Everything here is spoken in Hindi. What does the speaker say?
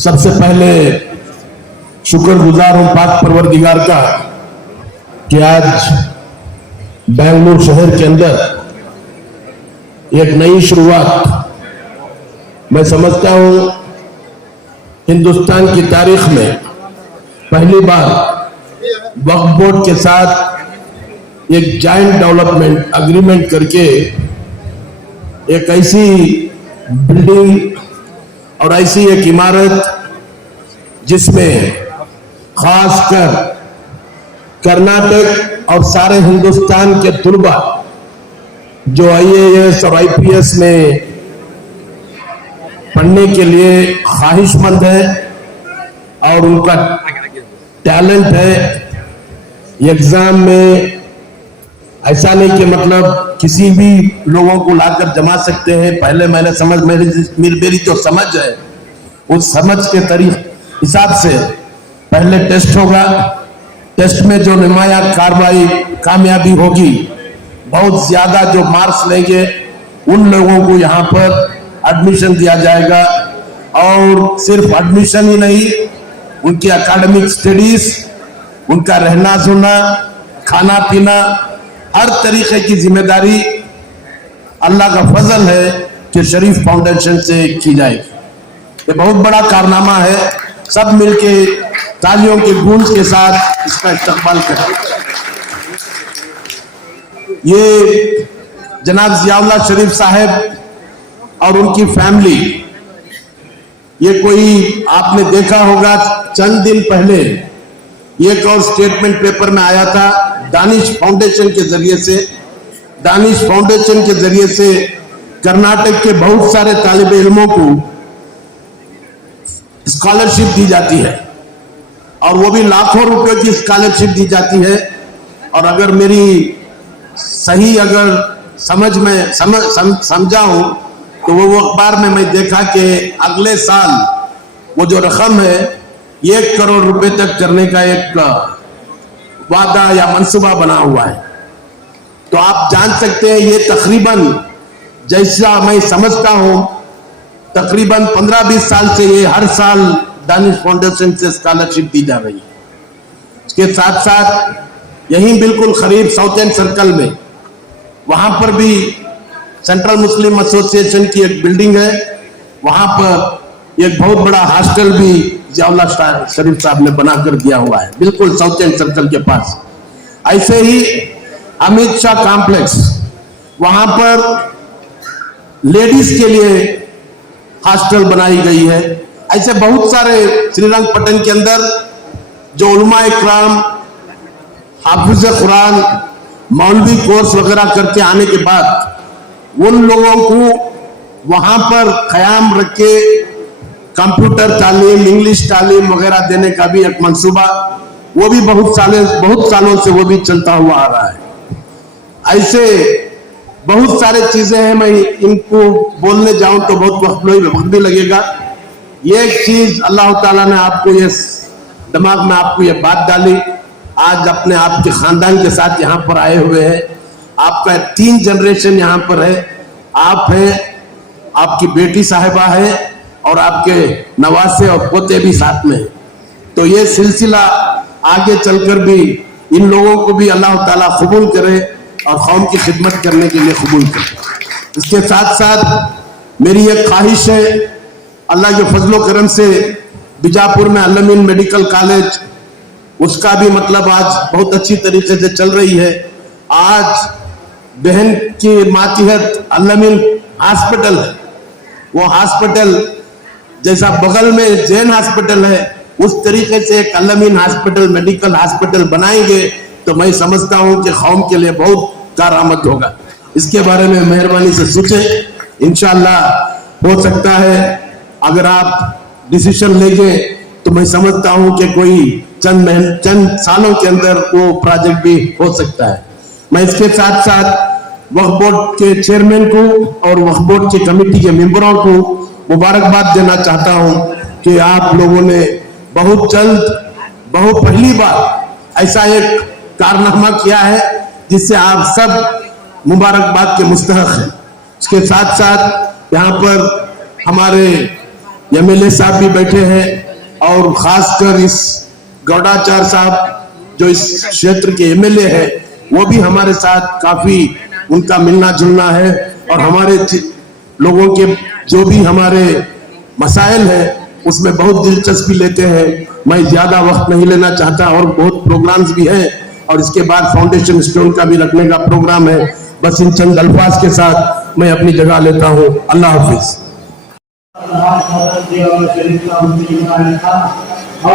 सबसे पहले शुक्रगुजार हूं पाक परवरदिगार का कि आज बेंगलुरु शहर के अंदर एक नई शुरुआत मैं समझता हूं हिंदुस्तान की तारीख में पहली बार वक्फ बोर्ड के साथ एक जॉइंट डेवलपमेंट एग्रीमेंट करके एक ऐसी बिल्डिंग और ऐसी एक इमारत जिसमें खासकर कर्नाटक और सारे हिंदुस्तान के तुलबा जो IAS और IPS में पढ़ने के लिए ख्वाहिशमंद है और उनका टैलेंट है, एग्जाम में ऐसा नहीं कि मतलब किसी भी लोगों को लाकर जमा सकते हैं। पहले मैंने समझ मेरी जो समझ है उस समझ के हिसाब से पहले टेस्ट होगा। टेस्ट में जो नुमाया कार्रवाई कामयाबी होगी, बहुत ज्यादा जो मार्क्स लेंगे उन लोगों को यहाँ पर एडमिशन दिया जाएगा। और सिर्फ एडमिशन ही नहीं, उनकी एकेडमिक स्टडीज, उनका रहना सोना, खाना पीना, हर तरीके की जिम्मेदारी अल्लाह का फजल है कि शरीफ फाउंडेशन से की जाएगी। ये बहुत बड़ा कारनामा है। सब मिलके तालियों की गूंज के साथ इसका इस्तकबाल करें। ये जनाब जियाउल्लाह शरीफ साहब और उनकी फैमिली, ये कोई आपने देखा होगा चंद दिन पहले एक और स्टेटमेंट पेपर में आया था दानिश फाउंडेशन के जरिए से। दानिश फाउंडेशन के जरिए से कर्नाटक के बहुत सारे तालिब इल्मों को स्कॉलरशिप दी जाती है और वो भी लाखों रुपए की स्कॉलरशिप दी जाती है। और अगर मेरी सही अगर समझा हूं तो वो अखबार में मैं देखा कि अगले साल वो जो रकम है 1 करोड़ रुपए तक करने का एक वादा या मंसूबा बना हुआ है। तो आप जान सकते हैं ये तकरीबन, जैसा मैं समझता हूं, तकरीबन 15-20 साल से ये हर साल दानिश फाउंडेशन से स्कॉलरशिप दी जा रही है। इसके साथ साथ यहीं बिल्कुल करीब साउथ एंड सर्कल में, वहां पर भी सेंट्रल मुस्लिम एसोसिएशन की एक बिल्डिंग है, वहां पर एक बहुत बड़ा हॉस्टल भी जियाउल्लाह शरीफ साहब ने बनाकर दिया हुआ है, बिल्कुल साउथ एंड सर्कल के पास। ऐसे ही अमित शाह कॉम्प्लेक्स, वहां पर लेडीज के लिए हॉस्टल बनाई गई है। ऐसे बहुत सारे श्रीरंगपट्टनम के अंदर जो उलमा इकराम हाफिज कुरान मौलवी कोर्स वगैरह करके आने के बाद उन लोगों को वहां पर क़याम रख के कंप्यूटर तालीम, इंग्लिश तालीम वगैरह देने का भी एक मंसूबा, वो भी बहुत सालों से वो भी चलता हुआ आ रहा है। ऐसे बहुत सारे चीजें हैं, मैं इनको बोलने जाऊं तो बहुत वक्त भी लगेगा। ये एक चीज अल्लाह ताला ने आपको ये दिमाग में आपको ये बात डाली, आज अपने आपके खानदान के साथ यहाँ पर आए हुए हैं। आपका 3 जनरेशन यहाँ पर है, आप हैं, आपकी बेटी साहिबा है और आपके नवासे और पोते भी साथ में हैं। तो ये सिलसिला आगे चलकर भी इन लोगों को भी अल्लाह ताला कबूल करे और कौम की खिदमत करने के लिए कबूल करे। इसके साथ साथ मेरी एक ख्वाहिश है, अल्लाह के फजलो करम से बीजापुर में अल-अमीन मेडिकल कॉलेज, उसका भी मतलब आज बहुत अच्छी तरीके से चल रही है। आज बहन की मातिहत अल-अमीन हॉस्पिटल है, वो हॉस्पिटल जैसा बगल में जैन हॉस्पिटल है उस तरीके से एक अल-अमीन हॉस्पिटल, मेडिकल हॉस्पिटल बनाएंगे तो मैं समझता हूं कि कौम के लिए बहुत कारआमद होगा। इसके बारे में मेहरबानी से सोचें, इंशाअल्लाह हो सकता है अगर आप डिसीजन लेंगे तो मैं समझता हूं कि कोई चंद सालों के अंदर वो प्रोजेक्ट भी हो सकता है। मैं इसके साथ साथ वक्फ बोर्ड के चेयरमैन को और वक्फ बोर्ड की कमेटी के मेंबरों को मुबारकबाद देना चाहता हूं कि आप लोगों ने बहुत पहली बार ऐसा एक कारनामा किया है जिससे आप सब मुबारकबाद के मुस्तहक हैं। इसके साथ साथ यहाँ पर हमारे एमएलए साहब भी बैठे हैं और खासकर इस गौडाचार साहब जो इस क्षेत्र के एमएलए हैं वो भी हमारे साथ काफी उनका मिलना जुलना है और हमारे लोगों के जो भी हमारे मसाइल है उसमें बहुत दिलचस्पी लेते हैं। मैं ज्यादा वक्त नहीं लेना चाहता और बहुत प्रोग्राम्स भी हैं और इसके बाद फाउंडेशन स्टोन का भी रखने का प्रोग्राम है। बस इन चंद अल्फाज के साथ मैं अपनी जगह लेता हूँ। अल्लाह हाफिज। और